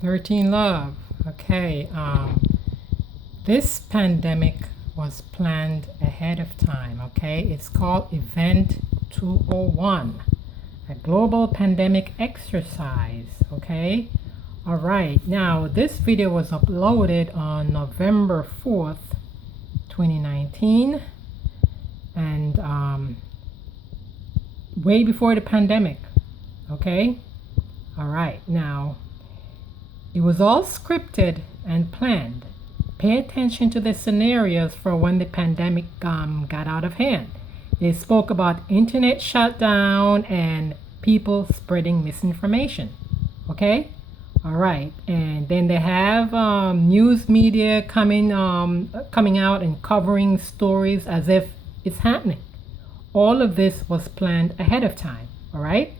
13 Love. Okay. This pandemic was planned ahead of time. Okay. It's called Event 201, a global pandemic exercise. Okay. All right. Now, this video was uploaded on November 4th, 2019, and way before the pandemic. Okay. All right. Now, it was all scripted and planned. Pay attention to the scenarios for when the pandemic got out of hand. They spoke about internet shutdown and people spreading misinformation. Okay? All right. And then they have news media coming out and covering stories as if it's happening. All of this was planned ahead of time. All right?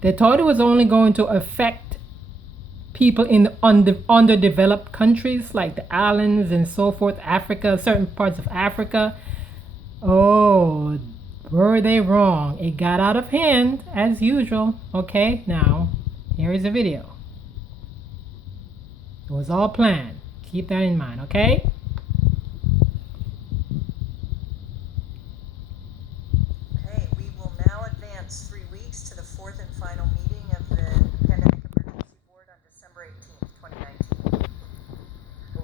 They thought it was only going to affect people in underdeveloped countries like the islands and so forth, Africa, certain parts of Africa. Oh, were they wrong? It got out of hand as usual. Okay, now here is a video. It was all planned. Keep that in mind, okay? Okay, we will now advance 3 weeks to the fourth and final meeting of the Pandemic Emergency Board on December 18th, 2019.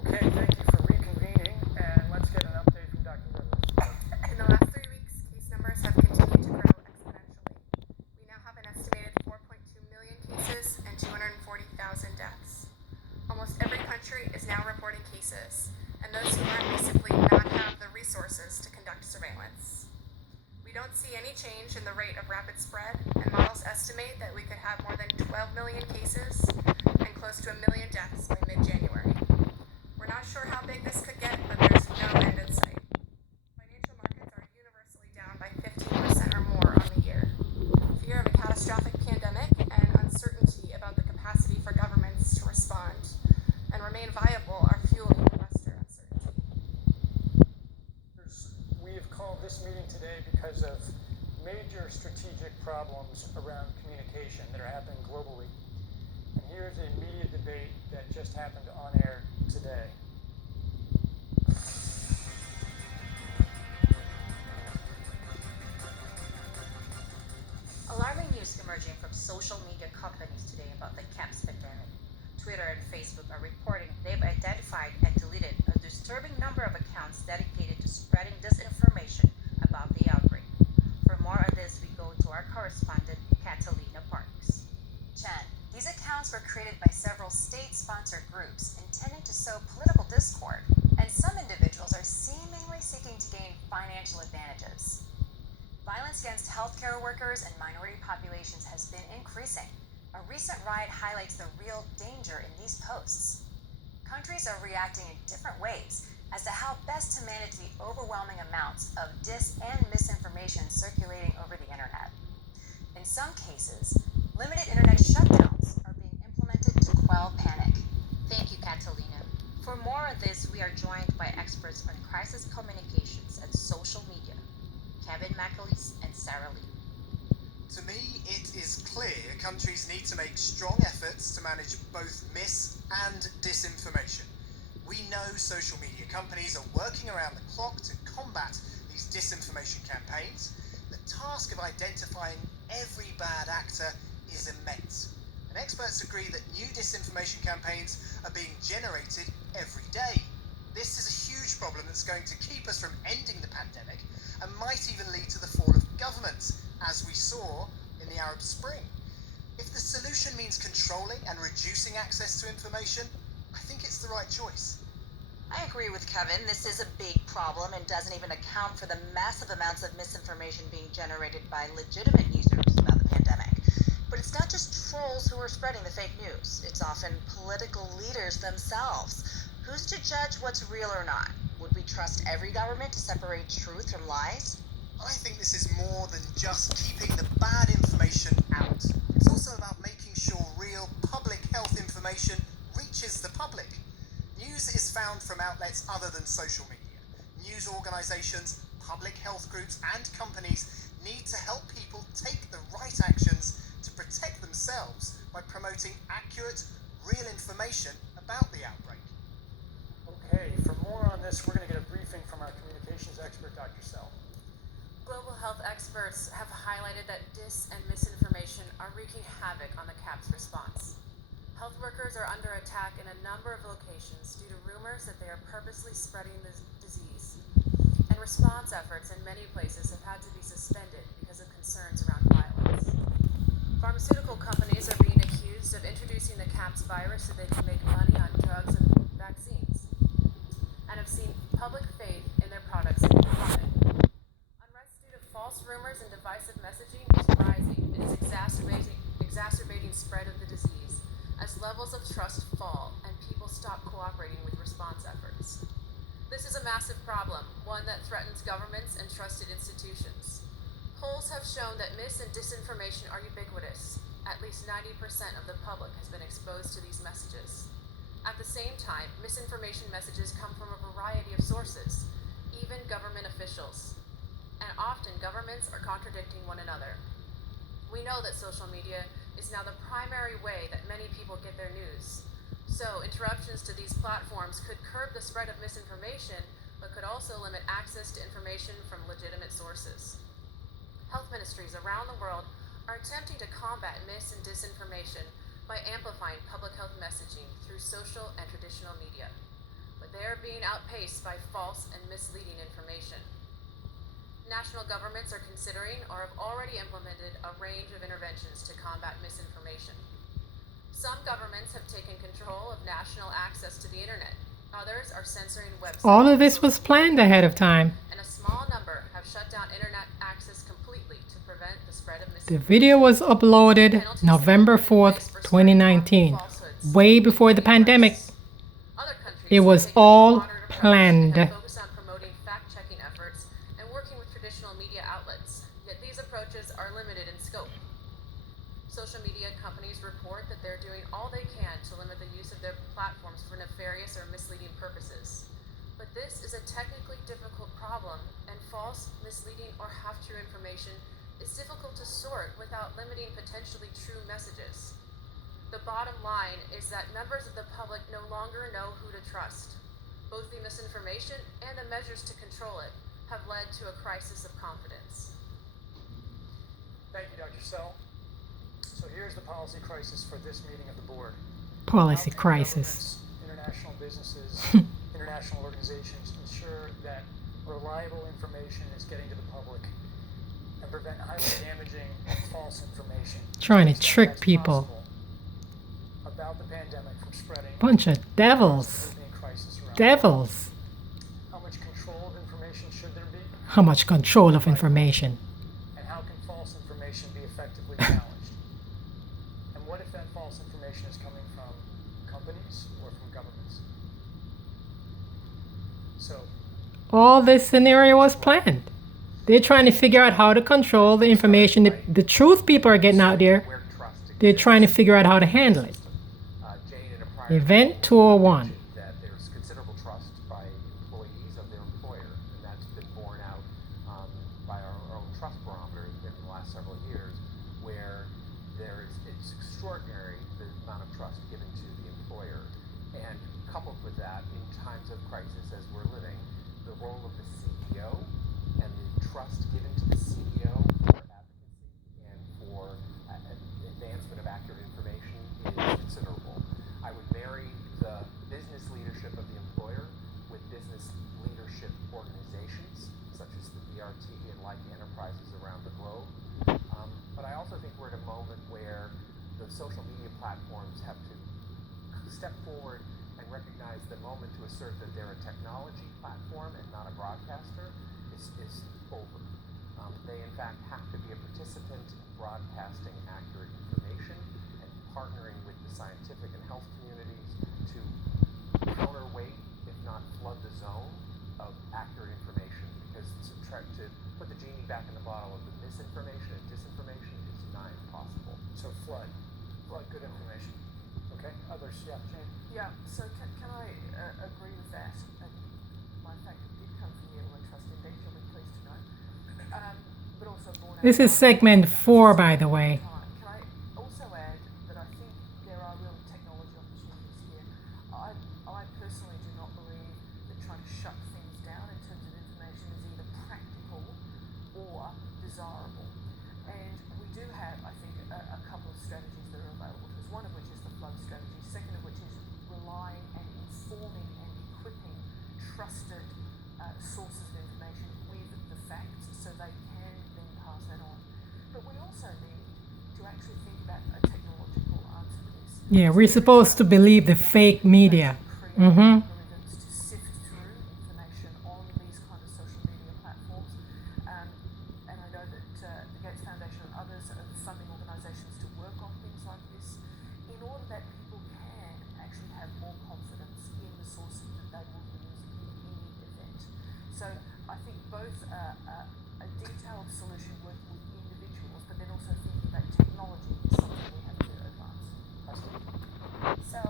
Okay, thank you for reconvening, and let's get an update from Dr. Rivers. In the last 3 weeks, case numbers have continued to grow exponentially. We now have an estimated 4.2 million cases and 240,000 deaths. Almost every country is now reporting cases, and those who aren't may simply not have the resources to conduct surveillance. We don't see any change in the rate of rapid spread, and models estimate that we could have more than 12 million cases and close to 1 million deaths by mid-January. We're not sure how big this could get, but there's no end in sight. Financial markets are universally down by 15% or more on the year. Fear of a catastrophic pandemic and uncertainty about the capacity for governments to respond and remain viable are fueling investor uncertainty. We have called this meeting today because of major strategic problems around communication that are happening globally. And here's a media debate that just happened on air today. Alarming news emerging from social media companies today about the CAPS pandemic. Twitter and Facebook are reporting they've identified and deleted a disturbing number of accounts dedicated to spreading disinformation about the outbreak. For more on this, we go to our correspondent, Catalina Parks. Jen, these accounts were created by several state-sponsored groups intending to sow political discord, and some individuals are seemingly seeking to gain financial advantages. Violence against healthcare workers and minority populations has been increasing. A recent riot highlights the real danger in these posts. Countries are reacting in different ways as to how best to manage the overwhelming amounts of and misinformation circulating over the internet. In some cases, limited internet shutdowns are being implemented to quell panic. Thank you, Catalina. For more on this, we are joined by experts on crisis communications and social media, Kevin McAleese and Sarah Lee. To me, it is clear countries need to make strong efforts to manage both mis- and disinformation. We know social media companies are working around the clock to combat these disinformation campaigns. The task of identifying every bad actor is immense. And experts agree that new disinformation campaigns are being generated every day. This is a huge problem that's going to keep us from ending the pandemic and might even lead to the fall of governments, as we saw in the Arab Spring. If the solution means controlling and reducing access to information, I think it's the right choice. I agree with Kevin. This is a big problem and doesn't even account for the massive amounts of misinformation being generated by legitimate users about the pandemic. But it's not just trolls who are spreading the fake news. It's often political leaders themselves. Who's to judge what's real or not? Would we trust every government to separate truth from lies? I think this is more than just keeping the bad information out. It's also about making sure real public health information reaches the public. News is found from outlets other than social media. News organisations, public health groups and companies need to help people take the right actions to protect themselves by promoting accurate, real information about the outbreak. Okay, for more on this, we're going to get a briefing from our communications expert, Dr. Sell. Global health experts have highlighted that and misinformation are wreaking havoc on the CAPS response. Health workers are under attack in a number of locations due to rumors that they are purposely spreading the disease. And response efforts in many places have had to be suspended because of concerns around violence. Pharmaceutical companies are being accused of introducing the CAPS virus so they can make money on drugs and vaccines, and have seen public faith in their products plummet. Unrest due to false rumors and divisive messaging is rising and is exacerbating spread of the disease as levels of trust fall and people stop cooperating with response efforts. This is a massive problem, one that threatens governments and trusted institutions. Polls have shown that mis and disinformation are ubiquitous. At least 90% of the public has been exposed to these messages. At the same time, misinformation messages come from a variety of sources, even government officials. And often governments are contradicting one another. We know that social media is now the primary way that many people get their news. So interruptions to these platforms could curb the spread of misinformation, but could also limit access to information from legitimate sources. Health ministries around the world are attempting to combat mis and disinformation by amplifying public health messaging through social and traditional media. But they are being outpaced by false and misleading information. National governments are considering or have already implemented a range of interventions to combat misinformation. Some governments have taken control of national access to the internet. Others are censoring websites. All of this was planned ahead of time. And a small number have shut down internet access completely to prevent the spread of The misinformation. video was uploaded November 4th, 2019, way before the pandemic. Other countries It have was taken a all moderate approach planned. and have focused on promoting fact-checking efforts and working with traditional media outlets. Yet these approaches are limited in scope. Social media companies report that they're doing all they can to limit the use of their platforms for nefarious or misleading purposes. But this is a technically difficult problem, and false, misleading, or half-true information is difficult to sort without limiting potentially true messages. The bottom line is that members of the public no longer know who to trust. Both the misinformation and the measures to control it have led to a crisis of confidence. Thank you, Dr. Sell. So here's the policy crisis for this meeting of the board. Policy How can crisis. governments, international businesses, international organizations ensure that reliable information is getting to the public and prevent highly damaging false information? Trying to So trick that's people. possible about the pandemic from spreading. Bunch of devils. Opening crisis around Devils. how much control of information should there be? How much control of information? And how can false information be effectively challenged? And what if that false information is coming from companies or from governments? So, All this scenario was planned. They're trying to figure out how to control the information. The truth people are getting out there. Where trust They're trying to figure out how to handle it. Jane, in a prior Event call, 201. mentioned that there's considerable trust by employees of their employer, and that's been borne out by our own trust barometer in the last several years, where it's extraordinary the amount of trust given to the employer, and coupled with that, in times of crisis as we're living, the role of the CEO and the trust given to the CEO for advocacy and for advancement of accurate information is considerable. I would marry the business leadership of the employer with business leadership organizations, such as the BRT and like enterprises around the globe. But I also think we're at a moment where the social media platforms have to step forward and recognize the moment to assert that they're a technology platform and not a broadcaster is over. They in fact have to be a participant in broadcasting accurate information and partnering with the scientific and health communities to counterweight, if not flood the zone of accurate information, because to try to put the genie back in the bottle of the misinformation and disinformation is nigh impossible. so flood good information. Okay, others, yeah, Jane. Yeah, so can I agree with that? And my fact it did come from you and trust in you'll be pleased to know. But also born out This is of segment time. 4, by the way. Can I also add that I think there are real technology opportunities Yeah, we're supposed to believe the fake media. Mm-hmm. Algorithms to sift through information on these kind of social media platforms. And I know that the Gates Foundation and others are funding organisations to work on things like this in order that people can actually have more confidence in the sources that they will use in any event. So I think both a detailed solution working with individuals, but then also thinking about technology is something we have to advance. So,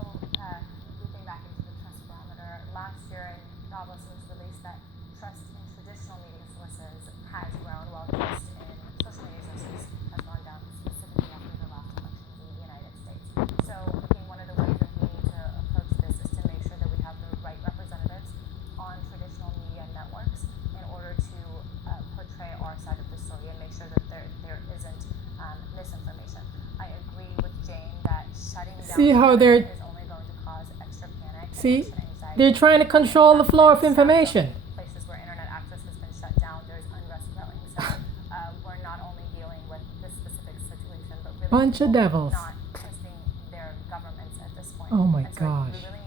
looping back into the trust barometer, last year in Davos it was released that trust in traditional media sources has grown while trust in social media sources has gone down, specifically after the last elections in the United States. So, I think one of the ways that we need to approach this is to make sure that we have the right representatives on traditional media networks in order to portray our side of the story and make sure that there isn't misinformation. I agree with Jane that shutting down See how they're- is only going to cause extra panic See, and extra anxiety. they're trying to control the flow of information. Places where internet access has been shut down, there's unrest growing. So we're not only dealing with this specific situation, but really Bunch of people devils. not trusting their governments at this point. Oh my and so gosh. we really